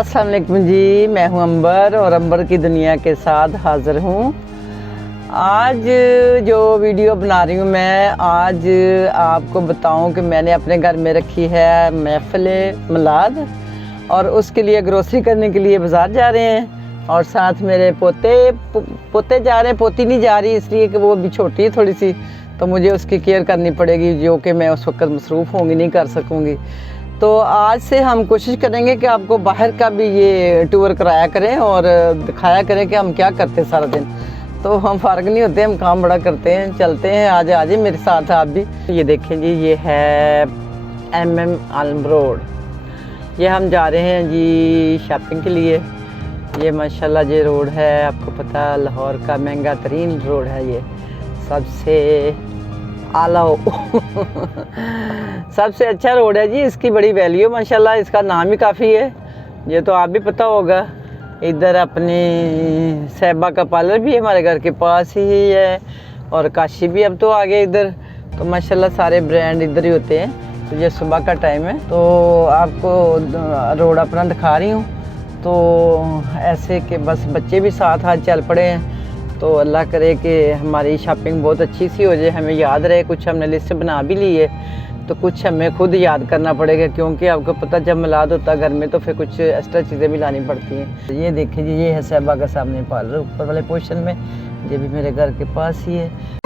अस्सलाम वालेकुम जी, मैं हूं अंबर और अंबर की दुनिया के साथ हाज़िर हूं। आज जो वीडियो बना रही हूं मैं, आज आपको बताऊं कि मैंने अपने घर में रखी है महफिल मिलाद और उसके लिए ग्रोसरी करने के लिए बाज़ार जा रहे हैं और साथ मेरे पोते जा रहे हैं। पोती नहीं जा रही इसलिए कि वो भी छोटी है थोड़ी सी, तो मुझे उसकी केयर करनी पड़ेगी जो कि मैं उस वक्त मसरूफ़ होंगी, नहीं कर सकूँगी। तो आज से हम कोशिश करेंगे कि आपको बाहर का भी ये टूर कराया करें और दिखाया करें कि हम क्या करते हैं सारा दिन। तो हम फ़ारग नहीं होते, हम काम बड़ा करते हैं। चलते हैं, आज आइए मेरे साथ आप भी। ये देखें जी, ये है MM आलम रोड। ये हम जा रहे हैं जी शॉपिंग के लिए। ये माशाल्लाह ये रोड है, आपको पता लाहौर का महंगा तरीन रोड है, ये सबसे आला सबसे अच्छा रोड है जी। इसकी बड़ी वैल्यू माशाल्लाह, इसका नाम ही काफ़ी है। ये तो आप भी पता होगा। इधर अपनी साहिबा का पार्लर भी हमारे घर के पास ही है और काशी भी अब तो आ गए इधर। तो माशाल्लाह सारे ब्रांड इधर ही होते हैं। तो ये सुबह का टाइम है, तो आपको रोड अपना दिखा रही हूँ। तो ऐसे कि बस बच्चे भी साथ हाथ चल पड़े हैं। तो अल्लाह करे कि हमारी शॉपिंग बहुत अच्छी सी हो जाए, हमें याद रहे। कुछ हमने लिस्ट बना भी ली है, तो कुछ हमें खुद याद करना पड़ेगा, क्योंकि आपको पता जब मिलाद होता घर में तो फिर कुछ एक्स्ट्रा चीज़ें भी लानी पड़ती हैं। ये देखिए जी, ये है साहिबा का सामने पार्लर ऊपर वाले पोर्शन में, ये भी मेरे घर के पास ही है।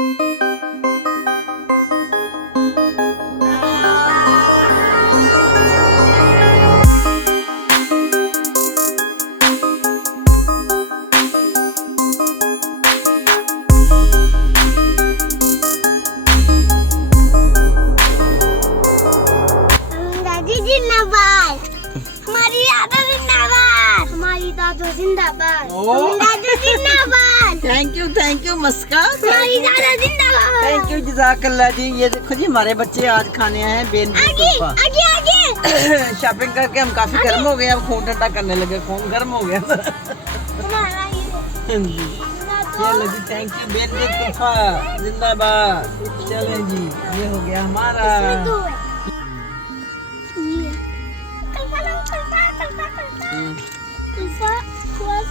थैंक यू मस्का, थैंक यू जज़ाकल्लाह जी। ये देखो जी, हमारे बच्चे आज खाने आए हैं बेन शॉपिंग करके हम काफी गर्म हो गए, अब खून ठंडा करने लगे, खून गर्म हो गया। चलो जी, थैंक यू बेन कुल्फा जिंदाबाद। चलें जी, ये हो गया हमारा।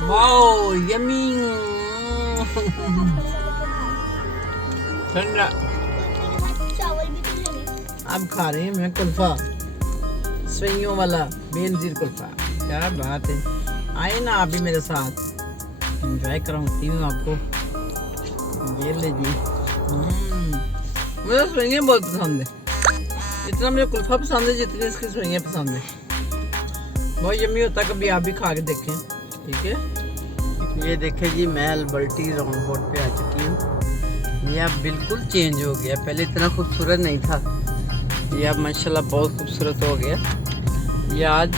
वाओ यम्मी ठंडा। अब खा रहे हैं मैं कुल्फा, सइयों वाला बेनज़ीर कुल्फा। क्या बात है, आए ना आप भी मेरे साथ, एंजॉय कराती हूँ आपको। ये ले जी, मुझे सइयां बहुत पसंद है। इतना मुझे कुल्फा पसंद है जितनी इसकी सइयां पसंद है। बहुत यम्मी होता है, कभी आप भी खा के देखें, ठीक है। ये देखें जी, मैं अल्बर्टी राउंड बोर्ड पे आ चुकी हूँ। ये अब बिल्कुल चेंज हो गया, पहले इतना खूबसूरत नहीं था, ये अब माशाल्लाह बहुत खूबसूरत हो गया। ये आज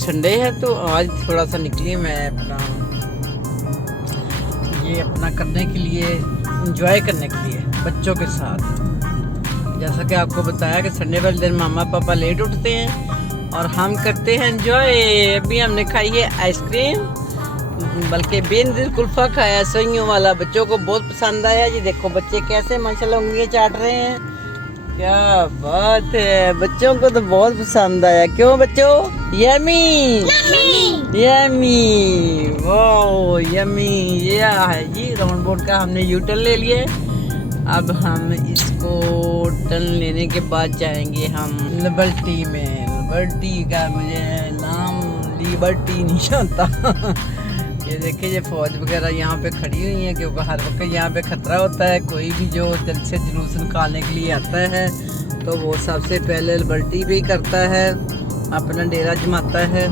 संडे है तो आज थोड़ा सा निकली मैं अपना करने के लिए, इंजॉय करने के लिए बच्चों के साथ। जैसा कि आपको बताया कि संडे वाले दिन मामा पापा लेट उठते हैं और हम करते हैं एंजॉय। अभी हमने खाई है आइसक्रीम, बल्कि बेनज़ीर कुल्फा खाया सइयों वाला, बच्चों को बहुत पसंद आया। जी देखो बच्चे कैसे माशाल्लाह उंगलियां चाट रहे हैं, क्या बात है, बच्चों को तो बहुत पसंद आया। क्यों बच्चों? Yummy yummy, wow yummy. ये है जी राउंड बोर्ड का, हमने यू टर्न ले लिए। अब हम इसको टर्न लेने के बाद जाएंगे हम लिबर्टी में। लिबर्टी का मुझे नाम लिबर्टी नहीं आता। ये देखिए, ये फौज वगैरह यहाँ पे खड़ी हुई है, क्योंकि हर वक्त यहाँ पे ख़तरा होता है। कोई भी जो दिल से जुलूस निकालने के लिए आता है तो वो सबसे पहले लिबर्टी भी करता है, अपना डेरा जमाता है।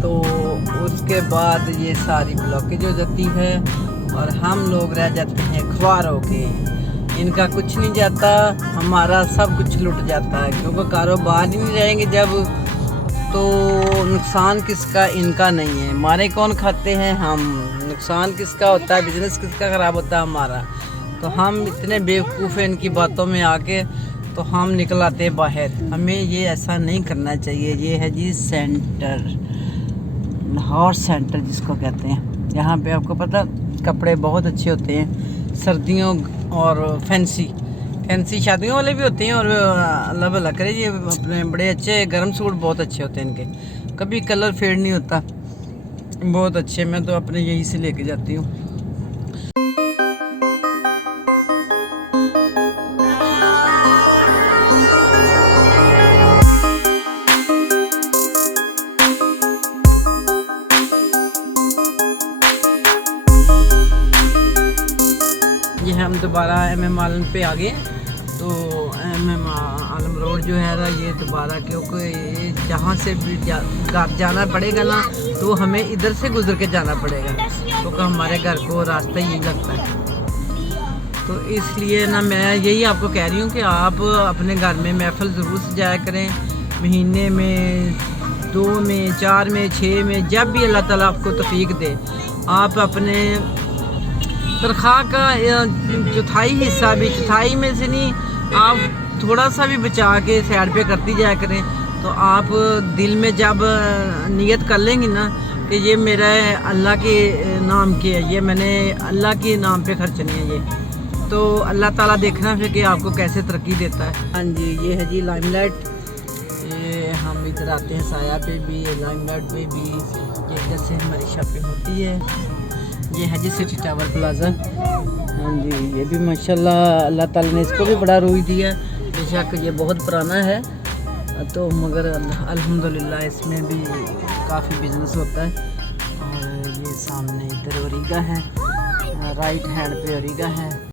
तो उसके बाद ये सारी ब्लॉकेज हो जाती है और हम लोग रह जाते हैं ख्वार होके। इनका कुछ नहीं जाता, हमारा सब कुछ लुट जाता है, क्योंकि कारोबार ही नहीं रहेंगे जब, तो नुकसान किसका? इनका नहीं है। हमारे कौन खाते हैं? हम। नुकसान किसका होता है? बिजनेस किसका ख़राब होता है? हमारा। तो हम इतने बेवकूफ़ हैं इनकी बातों में आके, तो हम निकल आते हैं बाहर। हमें ये ऐसा नहीं करना चाहिए। ये है जी सेंटर, लाहौर सेंटर जिसको कहते हैं। यहाँ पे आपको पता कपड़े बहुत अच्छे होते हैं, सर्दियों और फैंसी शादियों वाले भी होते हैं, और अल्लाह भला करे ये अपने बड़े अच्छे गर्म सूट बहुत अच्छे होते हैं इनके। कभी कलर फेड नहीं होता, बहुत अच्छे। मैं तो अपने यहीं से लेके जाती हूँ। ये हम दोबारा MM आलम पे आ गए। तो MM आलम रोड जो है ना, ये दोबारा, क्योंकि जहाँ से भी जाना पड़ेगा ना, तो हमें इधर से गुजर के जाना पड़ेगा, क्योंकि हमारे घर को रास्ता यही लगता है। तो इसलिए ना मैं यही आपको कह रही हूँ कि आप अपने घर में महफिल ज़रूर सजाया करें। महीने में 2 में 4 में 6 में, जब भी अल्लाह ताला आपको तौफीक दे, आप अपने तनख्वाह का चौथाई हिस्सा भी, चौथाई में से नहीं, आप थोड़ा सा भी बचा के साइड पे करती जाया करें। तो आप दिल में जब नियत कर लेंगी ना कि ये मेरा अल्लाह के नाम के है, ये मैंने अल्लाह के नाम पे खर्चने हैं, ये तो अल्लाह ताला देखना फिर कि आपको कैसे तरक्की देता है। हाँ जी, ये है जी लाइमलाइट। ये हम इधर आते हैं साया पे भी, लाइमलाइट पे भी, ये जैसे हमारी शॉपिंग होती है। ये है जी सिटी टावर प्लाजा। हाँ जी, ये भी माशाल्लाह अल्लाह ताला ने इसको भी बड़ा रूह दिया है। बेशक ये बहुत पुराना है, तो मगर अल्हम्दुलिल्लाह इसमें भी काफ़ी बिजनेस होता है। और ये सामने इधर ओरिगा है, राइट हैंड पे ओरिगा है।